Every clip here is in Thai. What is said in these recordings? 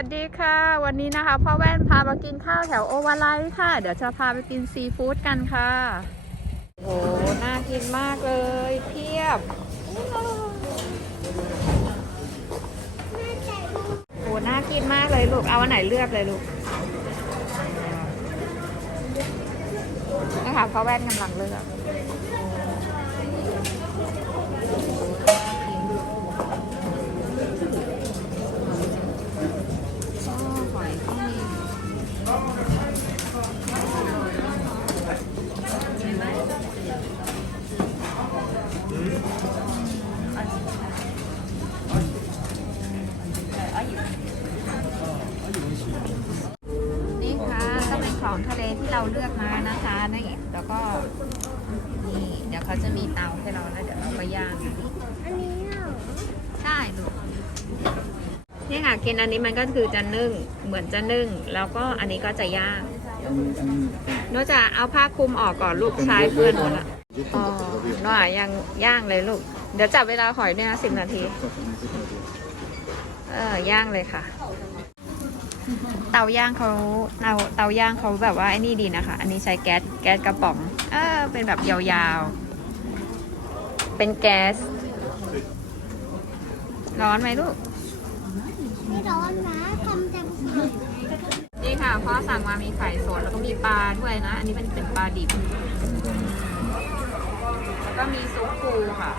วัสดีค่ะ วันนี้นะคะพ่อแว่นพามากินข้าวแถวโอวาไลท์ค่ะ เดี๋ยวจะพาไปกินซีฟู้ดกันค่ะ โอ้โหน่ากินมากเลยเพียบโอ้โหน่ากินมากเลยลูก เอาอันไหนเลือกเลยลูกนะคะพ่อแว่นกำลังเลือกอ๋อหอยก็มีนี่ค่ะก็เป็นของทะเลที่เราเลือกมานะคะนี่แล้วก็นี่เดี๋ยวเขาจะมีเตาให้เราแล้วเดี๋ยวเราก็ย่าง อันนี้เหรอ ใช่ลูกนี่ค่ะ กินอันนี้มันก็คือจะนึ่งเหมือนจะนึ่ง แล้วก็อันนี้ก็จะย่างนอกจากเอาผ้าคลุมออกก่อนลูกชายเพื่อนหมดละอ๋อนอะยังย่างเลยลูก เดี๋ยวจับเวลาหอยด้วยนะสิบนาที เออย่างเลยค่ะ เตาย่างเขาเตาเตาย่างเขาแบบว่าไอ้นี่ดีนะคะ อันนี้ใช้แก๊สแก๊สกระป๋อง เออเป็นแบบยาวๆ เป็นแก๊ส ร้อนไหมลูก ร้อนนะทำแต่นี่ค่ะพ่อสั่งมามีไข่สดแล้วก็มีปลาด้วยนะ อันนี้เป็นเป็นปลาดิบแล้วก็มีซุปปูค่ะ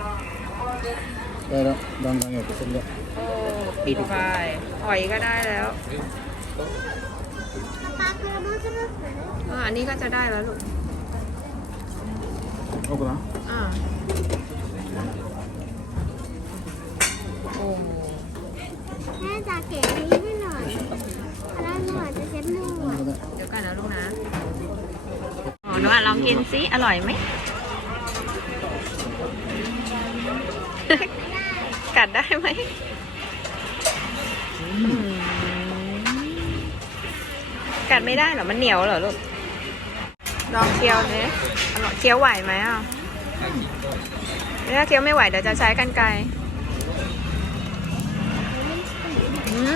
ได้แล้วบางๆอย่างที่สุดแล้โอ้ปิดไปหอยก็ได้แล้วปลาคาราเมลจะเมอ่าอันนี้ก็จะได้แล้วลูกโอเคนะอ่าโอ้ จะเก๋อันี้ให้หน่อยอันนั้นหน่อยจะเช็ดมือเดี๋ยวก่อนนะลูกนะหมอนูอะลองกินซิอร่อยไหม กัดได้ไหมกัดไม่ได้เหรอ มันเหนียวเหรอลูก ลองเคี้ยวดิอร่อยเคี้ยวไหวไหมอะถ้าเคี้ยวไม่ไหวเดี๋ยวจะใช้กันไกล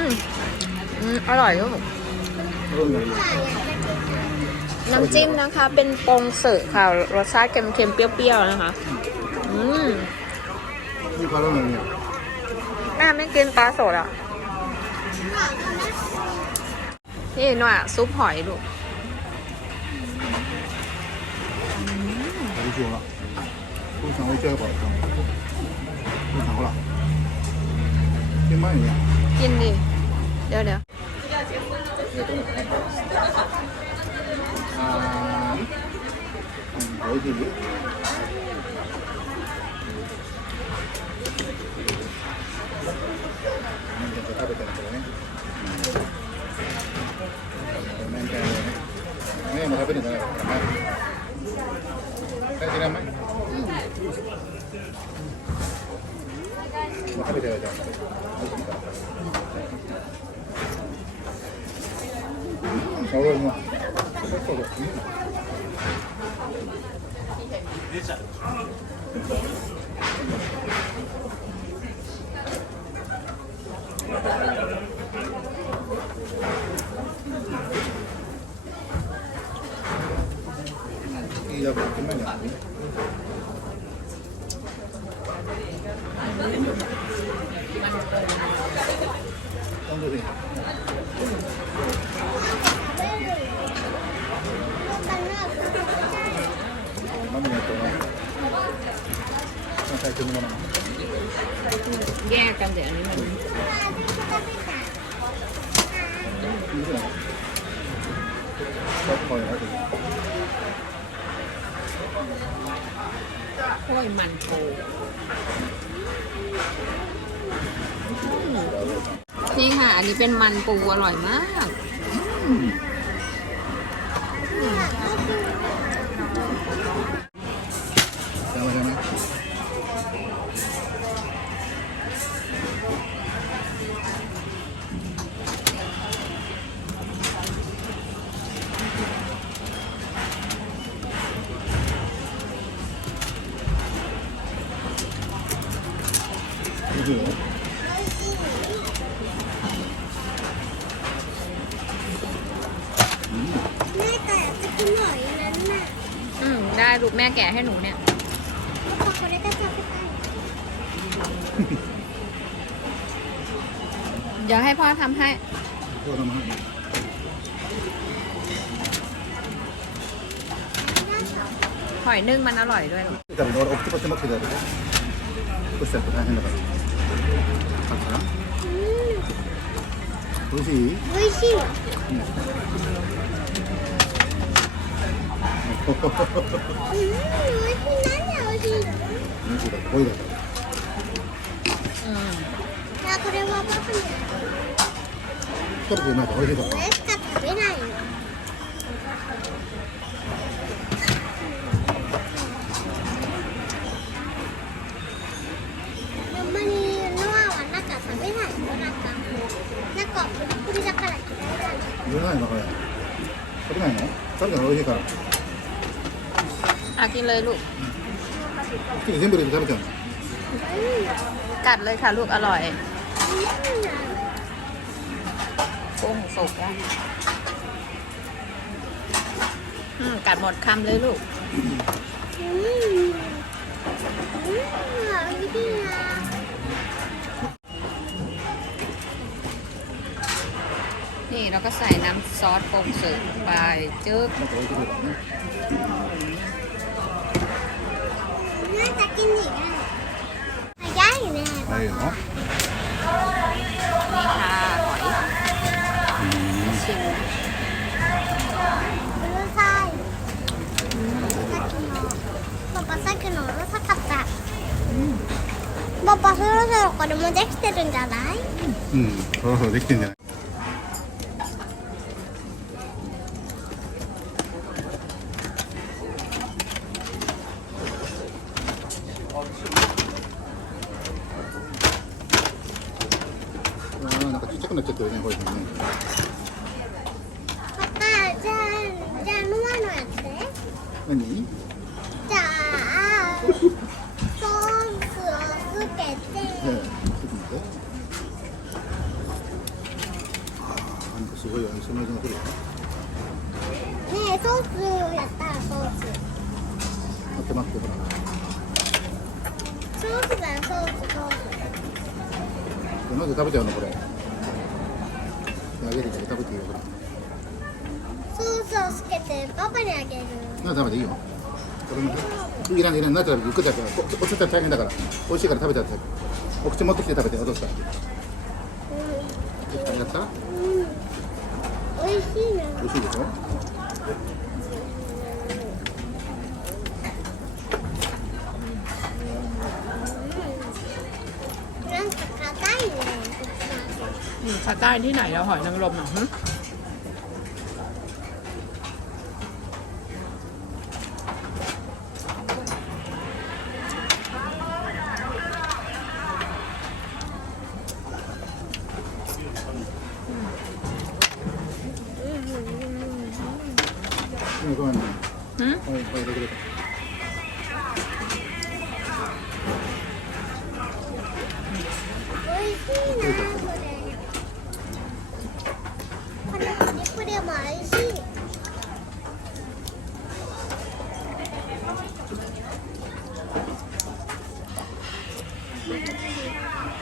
มอืมอร่อยลูก น้ำจิ้มนะคะ เป็นปงสึค่ะ รสชาติเค็มๆ เปรี้ยวๆ นะคะ อืม いいからなんや แม่ไม่กินปลาสดอ่ะ นี่หน่อยซุปหอยลูก 大丈夫な父さん置いてあるからさ父さんほら手前にや กินดิ เดี๋ยวเดี๋ยวสาโอ้ย 기다 보기만 안 돼. 딴소리. 얼마나 했더라? 잘 듣는 거나. nghe cầm để anh mình 이거. 딱 봐야 돼. กล้วยมันโถนี่ค่ะ อันนี้เป็นมันปูอร่อยมาก แก่ให้หนูเนี่ยเดี๋ยวให้พ่อทำให้หอยนึ่งมันอร่อยด้วยหรอแต่ร่ออสร็รัอยสิ こいだかอืมいやこれはパパにら食べてないから美味しい เลยลูก กินเส้นบะหมี่ครับอาจารย์กัดเลยค่ะลูกอร่อยกุ้งสุกไะอืกัดหมดคำเลยลูก นี่เราก็ใส่น้ำซอสปรุงสุกไปจึ๊กอ んか筋肉が早いねはいよ นี่ค่ะหอยชิม うるさいさっきのパパさっきのうるさかったパパそろそろこれもできてるんじゃないうんそろそろできてんじゃない つけてええちょっと待ってあなんかすごいよその味が来るよねえソースやったらソース待って待ってほらソースだよソースソースなぜ食べちゃうのこれあげるから食べていいよほらソースをつけてパパにあげる。な食べていいよ。これもいらないいらないな食べてゆっくりだからおおっちゃったら大変だから美味しいから食べちゃってお口持ってきて食べてよどうしたうありがとうんうん美味しいね美味しいでしょなんか硬いねอืมภาคใต้ที่ไหนแล้วหอยนางรมอ่ะ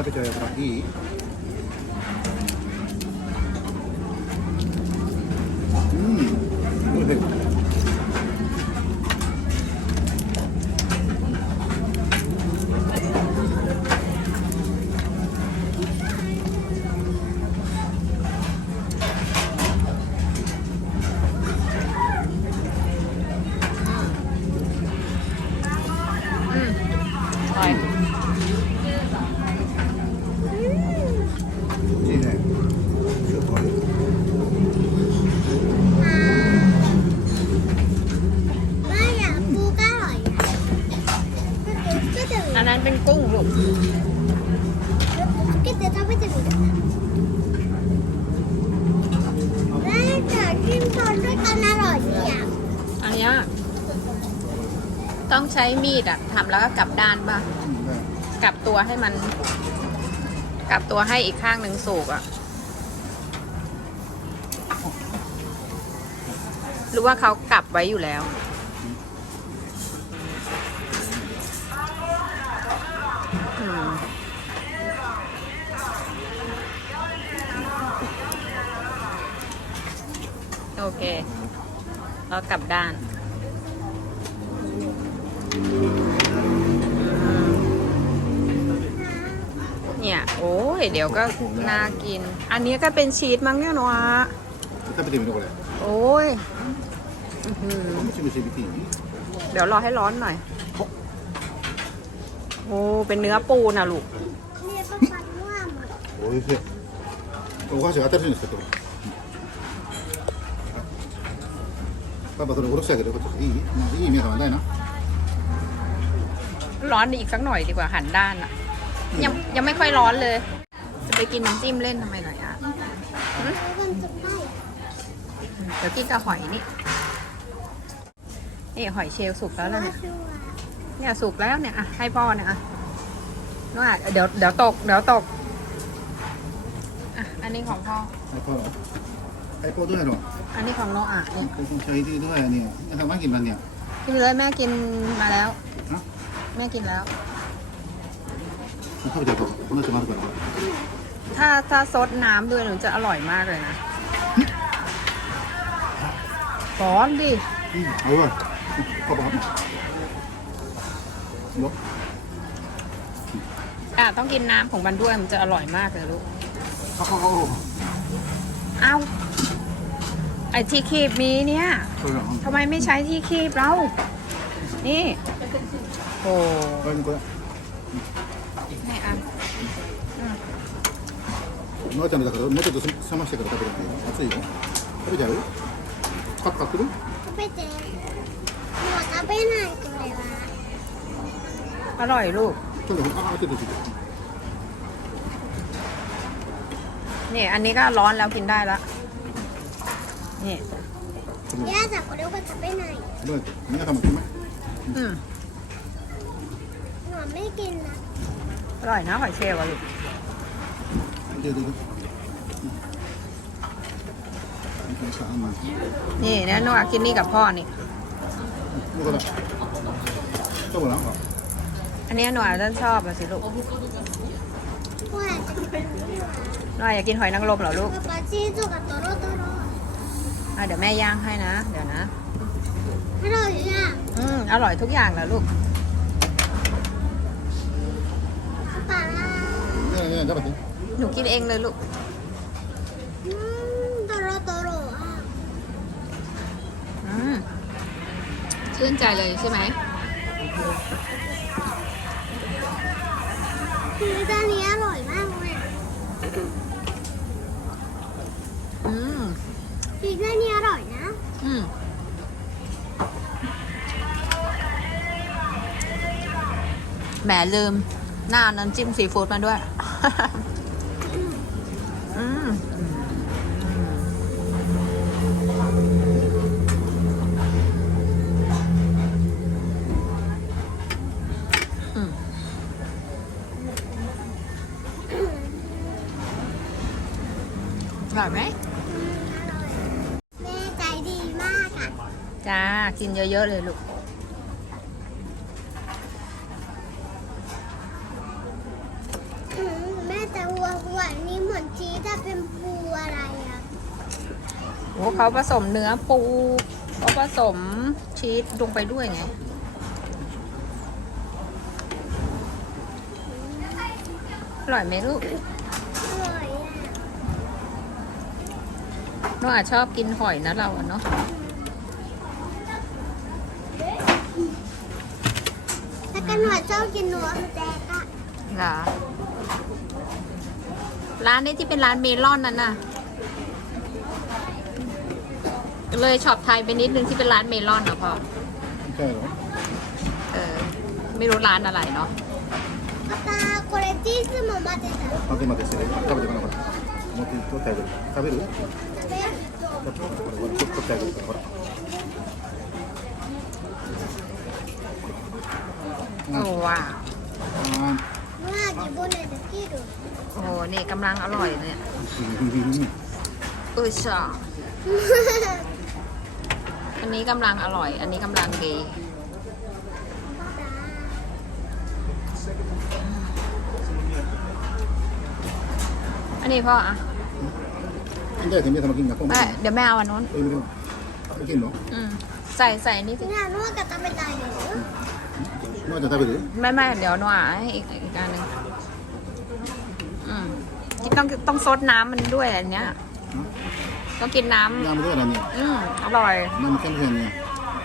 Tapi kayak pagi แล้วก็กลับด้านป่ะ กลับตัวให้มัน กลับตัวให้อีกข้างหนึ่งสุกอะหรือว่าเขากลับไว้อยู่แล้ว โอเค เรากลับด้านเนี่ โอ้ย เดี๋ยวก็น่ากิน อันนี้ก็เป็นชีสมั้งเนี่ยเนาะ 食べてみるこれ โอ้ยอื้อหือ ムシムシ見ていい เดี๋ยวรอให้ร้อนหน่อย โอ้ เป็นเนื้อปูนะลูก เนี่ยป้าปันว่าหมด おいしいお箸が新しいんですかこれパパそれおろしてあげるよこっちいいまあいい皆様ないな ร้อนอีกสักหน่อยดีกว่าหันด้านอะ ยังยังไม่ค่อยร้อนเลย จะไปกินน้ำจิ้มเล่นทำไมหน่อยอะแล้วมันจะไหม้เดี๋ยวกินกับหอยนี่นี่หอยเชลล์สุกแล้วนะเนี่ยชัวร์เนี่ยสุกแล้วเนี่ยอะให้พ่อเนี่ยอะน้องอะเดี๋ยวเดี๋ยวตกเดี๋ยวตกอะอันนี้ของพ่อไอพ่อไอพ่อด้วยเหรออันนี้ของโนอาเนี่ยคือคุณใช้ที่ด้วยเนี่ยทำมากินมันเนี่ย กินเลยแม่กินมาแล้ว ฮะ แม่กินแล้ว 食べちゃうとこの人もあるから ถ้าถ้าซดน้ำด้วยหนูจะอร่อยมากเลยนะร้อนดิ うんあうまいパパよ อ่ะต้องกินน้ำของมันด้วยมันจะอร่อยมากเลยลูก パパお เอ้า ไอที่คีบมีเนี่ย これだ ทำไมไม่ใช้ที่คีบเรา นี่ โอ้ これ のあちゃんのだからもうちょっと冷ましてから食べるんだよ熱いよ食べちゃうカット買ってる食べてもう食べないこれは อร่อยลูก ちょっとああちょっとちょっ นี่ อันนี้ก็ร้อนแล้วกินได้ละนี่ と ย่าแต่これは食べない どうやって皆様来ま อืม หนูไม่กินนะ อร่อยนะหอยเชลล์อะลูก นี่นะนวกินนี่กับพ่อนี่ ลูก็แบบก็หมดแล้วเหรออันนี้หน่อยท่านชอบอะสิลูกหน่อยอยากกินหอยนางรมเหรอลูกเดี๋ยวแม่ย่างให้นะ เดี๋ยวนะ อร่อยอ่งอืมอร่อยทุกอย่างเหรอลูก ปลาเนี่ยเนี่ยได้ปะทีหนูกินเองเลยลูก ชื่นใจเลยใช่ไหมคือจานนี้อร่อยมากเลยอืมคือจานนี้อร่อยนะ อืมแหมลืมหน้าน้ำจิ้มซีฟู้ดมาด้วย ร่อยไหมแม่ใจดีมากอะจ้า กินเยอะ ๆ เลยลูก อืมแม่แต่วัวหัวนี้เหมือนชีสจะเป็นปูอะไรอะโอ้เขาผสมเนื้อปูเขาผสมชีสลงไปด้วยไง อร่อยไหมลูก อร่อยอะ น้องอาจชอบกินหอยนะเราอะเนาะ ถ้ากันหน่อยชอบกินเนื้อสเต็กอ่ะ เหรอร้านนี้ที่เป็นร้านเมลอนนั่นน่ะ เลยช็อปไทยไปนิดนึงที่เป็นร้านเมลอนนะพ่อ 痛いの เออ ไม่รู้ร้านอะไรเนาะ パパこれ チーズも混ぜた待て待てしてね食べてかなかっ た持って取ってあげる食べる食べようこれこれ取ってあげるからほら โอ้ว้าว あうわー自分でできる โอ้โหนี่กำลังอร่อยเนี่ย ー เออชาอันนี้กำลังอร่อย อันนี้กำลังดี นี่พ่ออะกินได้ถึงไม่ทำมากินกับพวกมัไม่นเดี๋ยวแม่เอาอันนู้น เออไม่ต้องไม่กินหรออืม ใส่ใส่นี่สิ น่ารู้ว่ากัตาเปไรเหรอน่าจะได้ไปหรือไม่ไม่เดี๋ยวหนูอะอีกอีกอันหนึ่งอืมต้องต้องซดน้ำมันด้วยอันเนี้ยต้องกินน้ำน้ำมันก็อะไรเนี่ยอืมอร่อยน้ำมันเข้มแข้งเนี่ย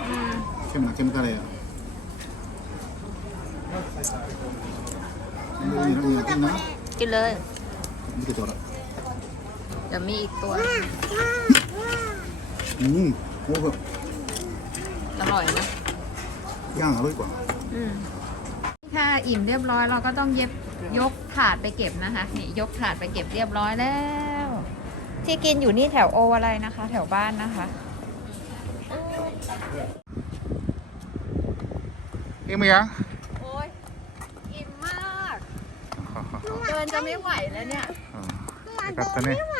อืมเข้มหนักเข้มกระไรอ่นี่ะกินเลย มีตัวละวเดี๋ยวมีอีกตัว อืมโอ้โหอร่อยไหมย่างอร่อยกว่า อืมถ้าอิ่มเรียบร้อยเราก็ต้องเย็บยกถาดไปเก็บนะคะนี่ยกถาดไปเก็บเรียบร้อยแล้ว ที่กินอยู่นี่แถวโออะไรนะคะ แถวบ้านนะคะ เอ็มยัง จะไม่ไหวแล้วเนี่ยนะครับตอนนี้ ไม่ไหว